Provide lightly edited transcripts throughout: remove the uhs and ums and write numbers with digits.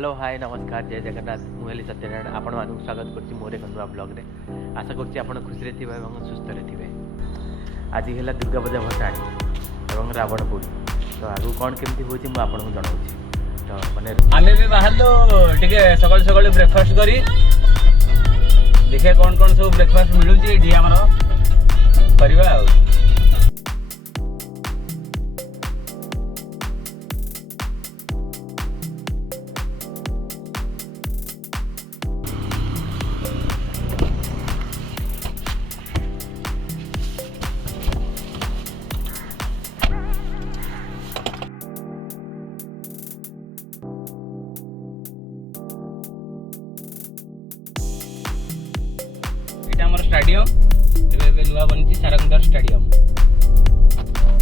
Hello hi नमस्कार जय जगन्नाथ मुहली सत्यनारायण आपण मानक स्वागत करछि मोर एक नुआ ब्लॉग रे। आशा करछि आपण खुशी रे थिबे एवं सुस्थ रे थिबे। आज हेला दुर्गा पूजा भसाणी एवं रावण पोड़ी तो आगु कौन केमती होछि मु आपण को जणाउछि। तो माने आमे भी बाहर तो टिके सकाळ सकाळ ब्रेकफास्ट करी देखिए कौन कौन सब ब्रेकफास्ट मिलू छी एठी हमरो परिवा आ हमर स्टेडियम एबे नुआ बनछि सारंगदार स्टेडियम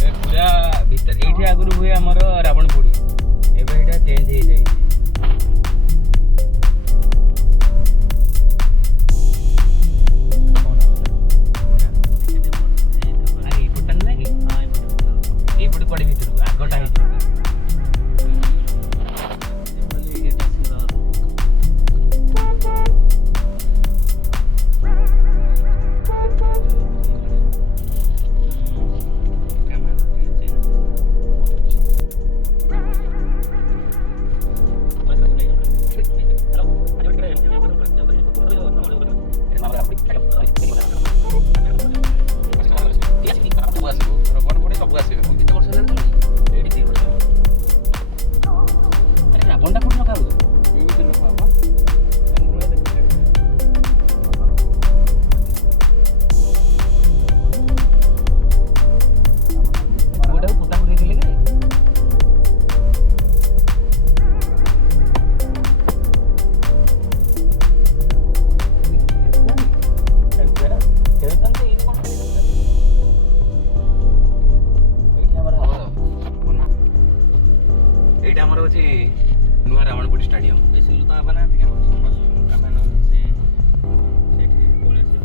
ए पूरा भीतर एठी आगुरु हुए हमर रावण पोड़ी एबे एटा चेंज हे जाई अरे पटन नाही हां ए पट पड़ी भीतर आगटा हे एटा हमर होची नुआ रावणपुर स्टेडियम बेसी लुता बना दिया कामेन से सेठी बोले से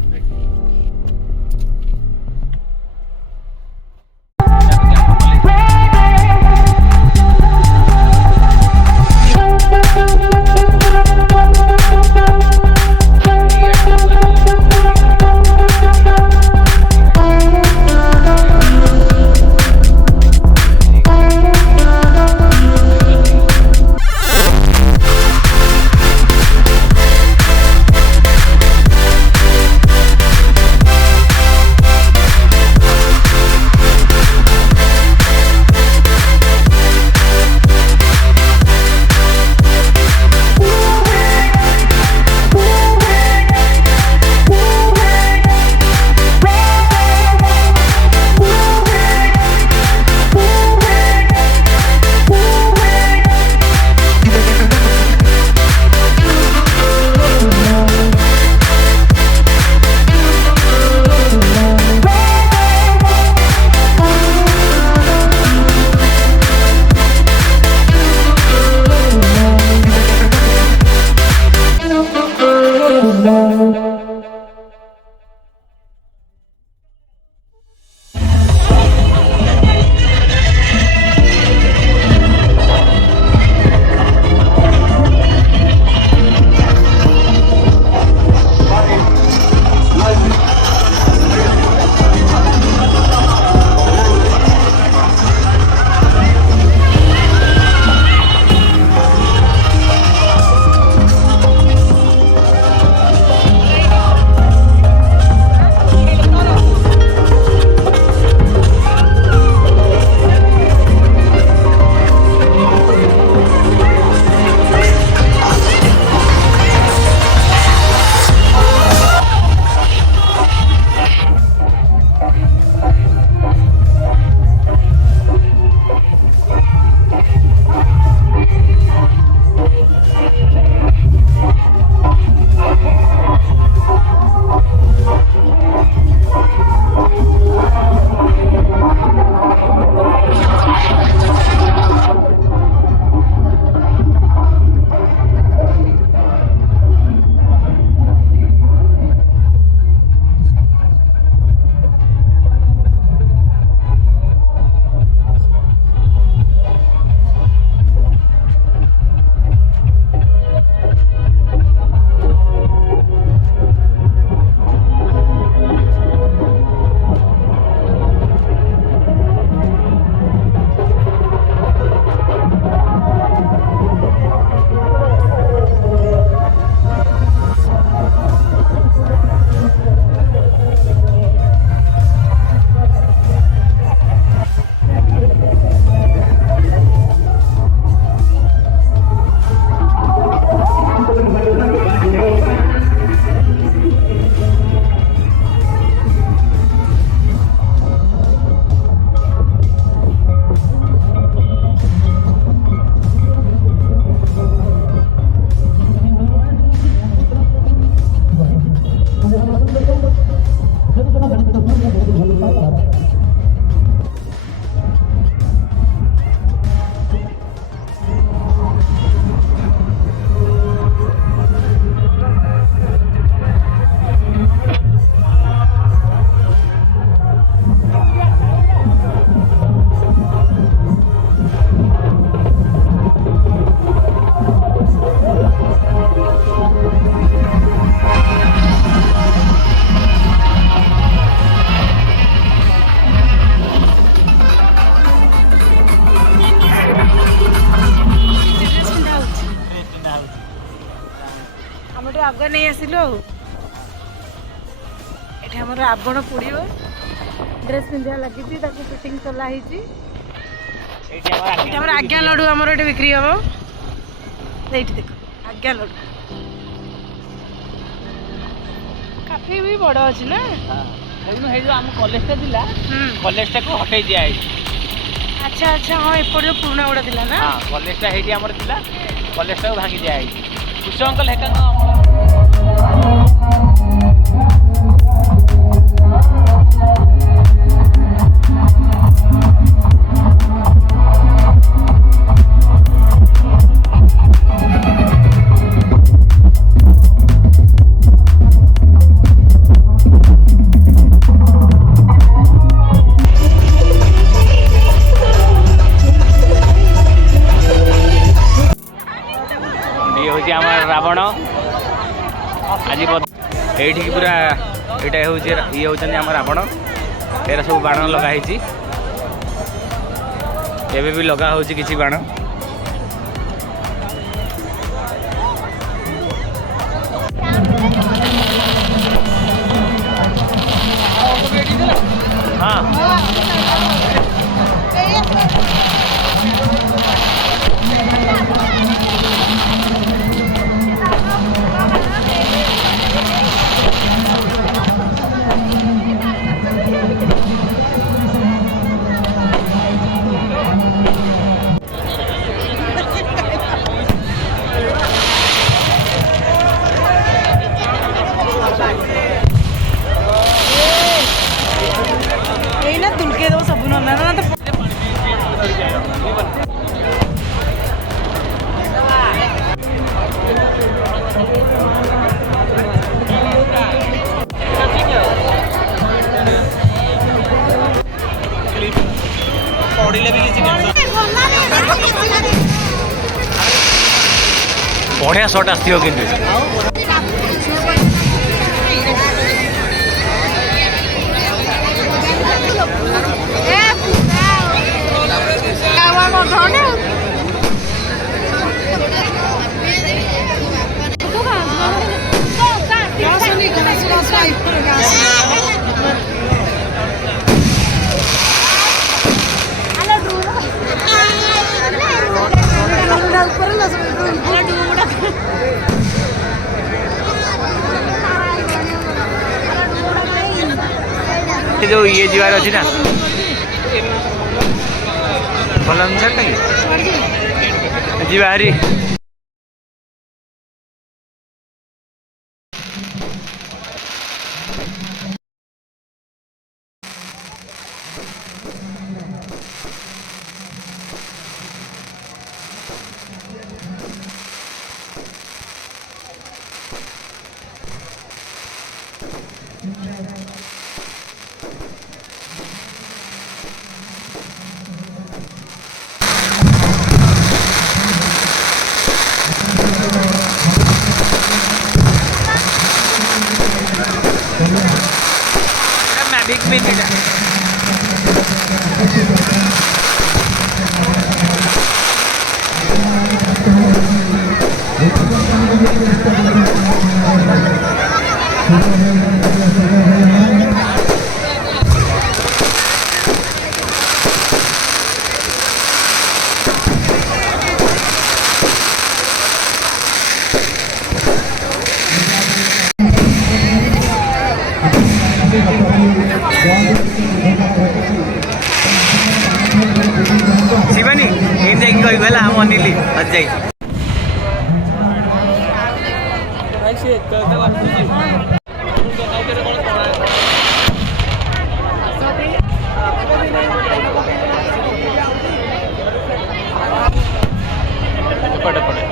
ସବୁଠୁ ଆଗ ନେଇ ଆସିଲୁ ଆଉ ଏଠି ଆମର ରାବଣ ପୋଡ଼ିବ ଡ୍ରେସ୍ ପିନ୍ଧିବା ଲାଗିଛି ତାକୁ ଫିଟିଂ ଚଲା ହେଇଛି ଏଇଠି ଆମର ଆଜ୍ଞା ଲଡ଼ୁ ଆମର ଏଠି ବିକ୍ରି ହବ ଏଇଠି ଦେଖ ଆଜ୍ଞା ଲଡ଼ୁ କାଫି ବି ବଡ଼ ଅଛି ନା ଆମ କଲେଜଟା ଥିଲା କଲେଜଟାକୁ ହଟେଇ ଦିଆହେଇଛି ଆଚ୍ଛା ଆଚ୍ଛା ହଁ ଏପଟେ ଯୋଉ ପୁରୁଣା ଗୁଡ଼ା ଥିଲା ନା କଲେଜଟା ହେଇଠି ଆମର ଥିଲା କଲେଜଟାକୁ ଭାଙ୍ଗି ଦିଆହେଇଛି କୃଷକଙ୍କ ଲେଖା रावण आज ये पूरा ये हूँ ये होती आम रावण एरा सब बाण लगाई एवं भी लगा हो किसी बाण हाँ बढ़िया शॉट आसो कि जो ये जीवार अच्छी ना भल अनुसार जी बाहरी शिवानी एम जाइए कहला हम अनिली आज जाई पड़े पड़े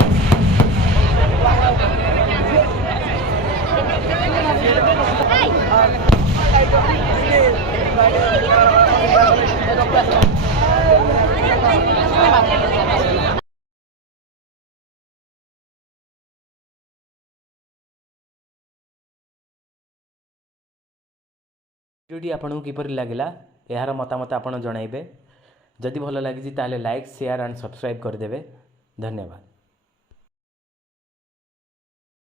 भिडियोटी आपको किपर लगिला यार मतामत आप जणाइबे जदि भल लगी ताले लाइक शेयर एंड सब्सक्राइब करदेवे धन्यवाद।